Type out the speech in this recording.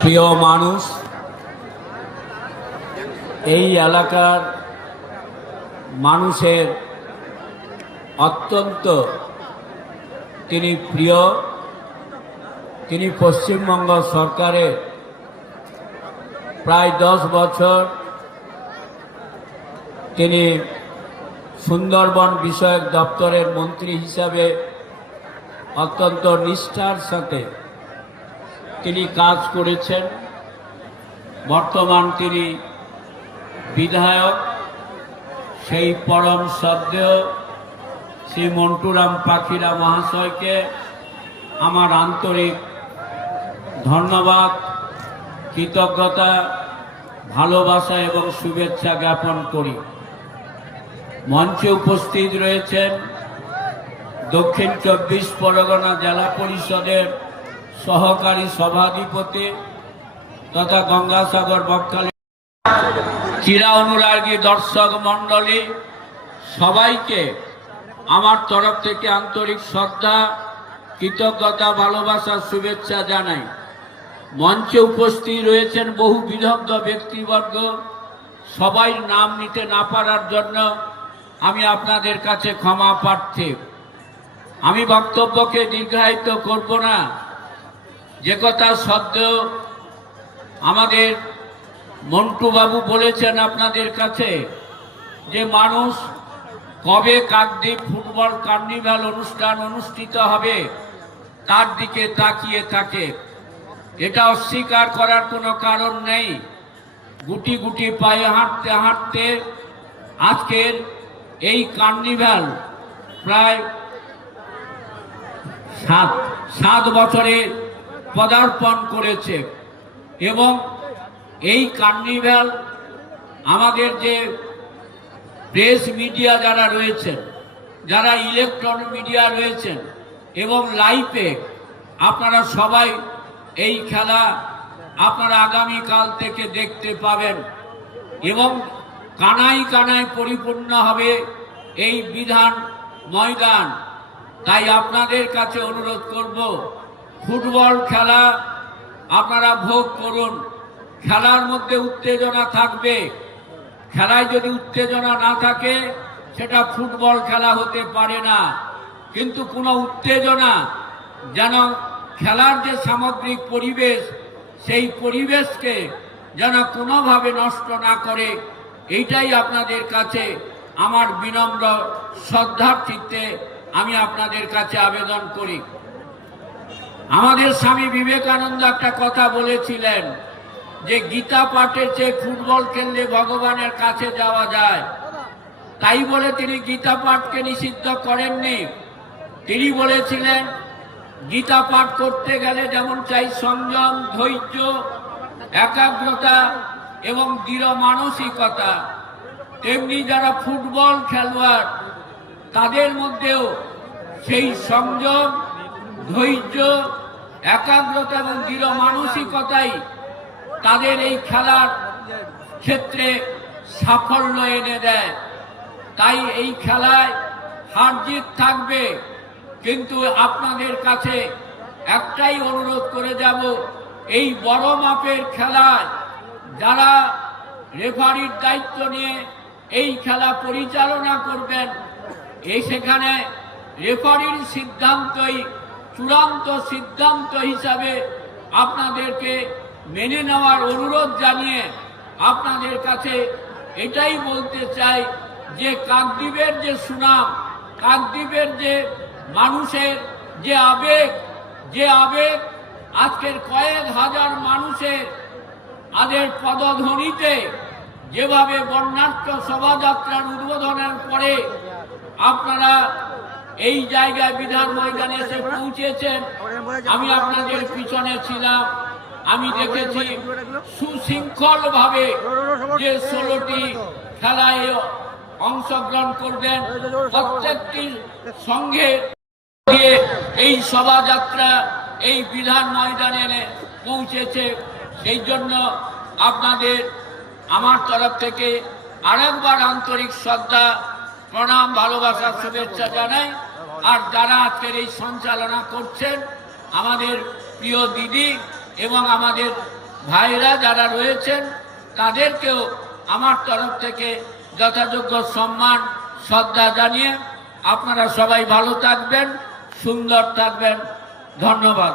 প্রিয় মানুষ, এই এলাকার মানুষের অত্যন্ত তিনি প্রিয়। তিনি পশ্চিমবঙ্গ সরকারের প্রায় 10 বছর তিনি সুন্দরবন বিষয়ক দপ্তরের মন্ত্রী হিসাবে অত্যন্ত নিষ্ঠার সাথে তিনি কাজ করেছেন। বর্তমান তিনি বিধায়ক। সেই পরম শ্রদ্ধেয় শ্রী মন্টুরাম পাখিরা মহাশয়কে আমার আন্তরিক ধন্যবাদ, কৃতজ্ঞতা, ভালোবাসা এবং শুভেচ্ছা জ্ঞাপন করি। মঞ্চে উপস্থিত রয়েছেন দক্ষিণ 24 পরগনা জেলা পরিষদের সহকারী সভাধিপতি তথা গঙ্গাসাগর বকখালি ক্রীড়া অনুরাগী দর্শক মণ্ডলী, সবাইকে আমার তরফ থেকে আন্তরিক শ্রদ্ধা, কৃতজ্ঞতা, ভালোবাসা, শুভেচ্ছা জানাই। মঞ্চে উপস্থিত রয়েছেন বহু বিদগ্ধ ব্যক্তিবর্গ। সবাই নাম নিতে না পারার জন্য আমি আপনাদের কাছে ক্ষমা প্রার্থী। আমি বক্তব্যকে দীর্ঘায়িত করব না। যে কথা সত্ত্বেও আমাদের মন্টুবাবু বলেছেন আপনাদের কাছে যে মানুষ কবে কাকদ্বীপ ফুটবল কার্নিভাল অনুষ্ঠান অনুষ্ঠিত হবে তার দিকে তাকিয়ে থাকে। এটা অস্বীকার করার কোনো কারণ নেই। গুটি গুটি পায়ে হাঁটতে হাঁটতে আজকের এই কার্নিভাল প্রায় 7 বছরে পদার্পণ করেছে এবং এই কার্নিভাল আমাদের যে প্রেস মিডিয়া যারা রয়েছেন, যারা ইলেকট্রনিক মিডিয়া রয়েছেন এবং লাইভে আপনারা সবাই এই খেলা আপনারা আগামীকাল থেকে দেখতে পাবেন এবং কানায় কানায় পরিপূর্ণ হবে এই বিধান ময়দান। তাই আপনাদের কাছে অনুরোধ করব, ফুটবল খেলা আপনারা ভোগ করুন। খেলার মধ্যে উত্তেজনা থাকবে। খেলায় যদি উত্তেজনা না থাকে সেটা ফুটবল খেলা হতে পারে না। কিন্তু কোনো উত্তেজনা যেন খেলার যে সামগ্রিক পরিবেশ, সেই পরিবেশকে যেন কোনোভাবে নষ্ট না করে, এইটাই আপনাদের কাছে আমার বিনম্র শ্রদ্ধার চিত্তে আমি আপনাদের কাছে আবেদন করি। আমাদের স্বামী বিবেকানন্দ একটা কথা বলেছিলেন যে গীতা পাঠের চেয়ে ফুটবল খেললে ভগবানের কাছে যাওয়া যায়। তাই বলে তিনি গীতা পাঠকে নিষিদ্ধ করেননি। তিনি বলেছিলেন গীতা পাঠ করতে গেলে যেমন চাই সংযম, ধৈর্য, একাগ্রতা এবং দৃঢ় মানসিকতা, তেমনি যারা ফুটবল খেলোয়াড় তাদের মধ্যেও সেই সংযম, ধৈর্য, একাগ্রতা এবং দৃঢ় মানসিকতাই তাদের এই খেলার ক্ষেত্রে সাফল্য এনে দেয়। তাই এই খেলায় হার জিত থাকবে, কিন্তু আপনাদের কাছে একটাই অনুরোধ করে যাব, এই বড় মাপের খেলায় যারা রেফারির দায়িত্ব নিয়ে এই খেলা পরিচালনা করবেন, সেখানে রেফারির সিদ্ধান্তই চূড়ান্ত সিদ্ধান্ত হিসাবে আপনাদেরকে মেনে নেওয়ার অনুরোধ জানিয়ে আপনাদের কাছে এটাই বলতে চাই যে কাকদ্বীপের যে সুনাম, কাকদ্বীপের যে মানুষের যে আবেগ আজকের কয়েক হাজার মানুষের আদের পদধ্বনিতে যেভাবে বর্ণাঢ্য শোভাযাত্রার উদ্বোধনের পরে আপনারা এই জায়গায় বিধান ময়দানে এসে পৌঁছেছেন। আমি আপনাদের পিছনে ছিলাম। আমি দেখেছি সুশৃঙ্খল ভাবে যে 16টি খেলায় অংশগ্রহণ করবেন, প্রত্যেকটির সঙ্গে দিয়ে এই শোভাযাত্রা এই বিধান ময়দানে পৌঁছেছে। সেই জন্য আপনাদের আমার তরফ থেকে আরেকবার আন্তরিক শ্রদ্ধা, প্রণাম, ভালোবাসা, শুভেচ্ছা জানাই। আর যারা আজকের এই সঞ্চালনা করছেন আমাদের প্রিয় দিদি এবং আমাদের ভাইরা যারা রয়েছেন তাদেরকেও আমার তরফ থেকে যথাযোগ্য সম্মান শ্রদ্ধা জানিয়ে আপনারা সবাই ভালো থাকবেন, সুন্দর থাকবেন। ধন্যবাদ।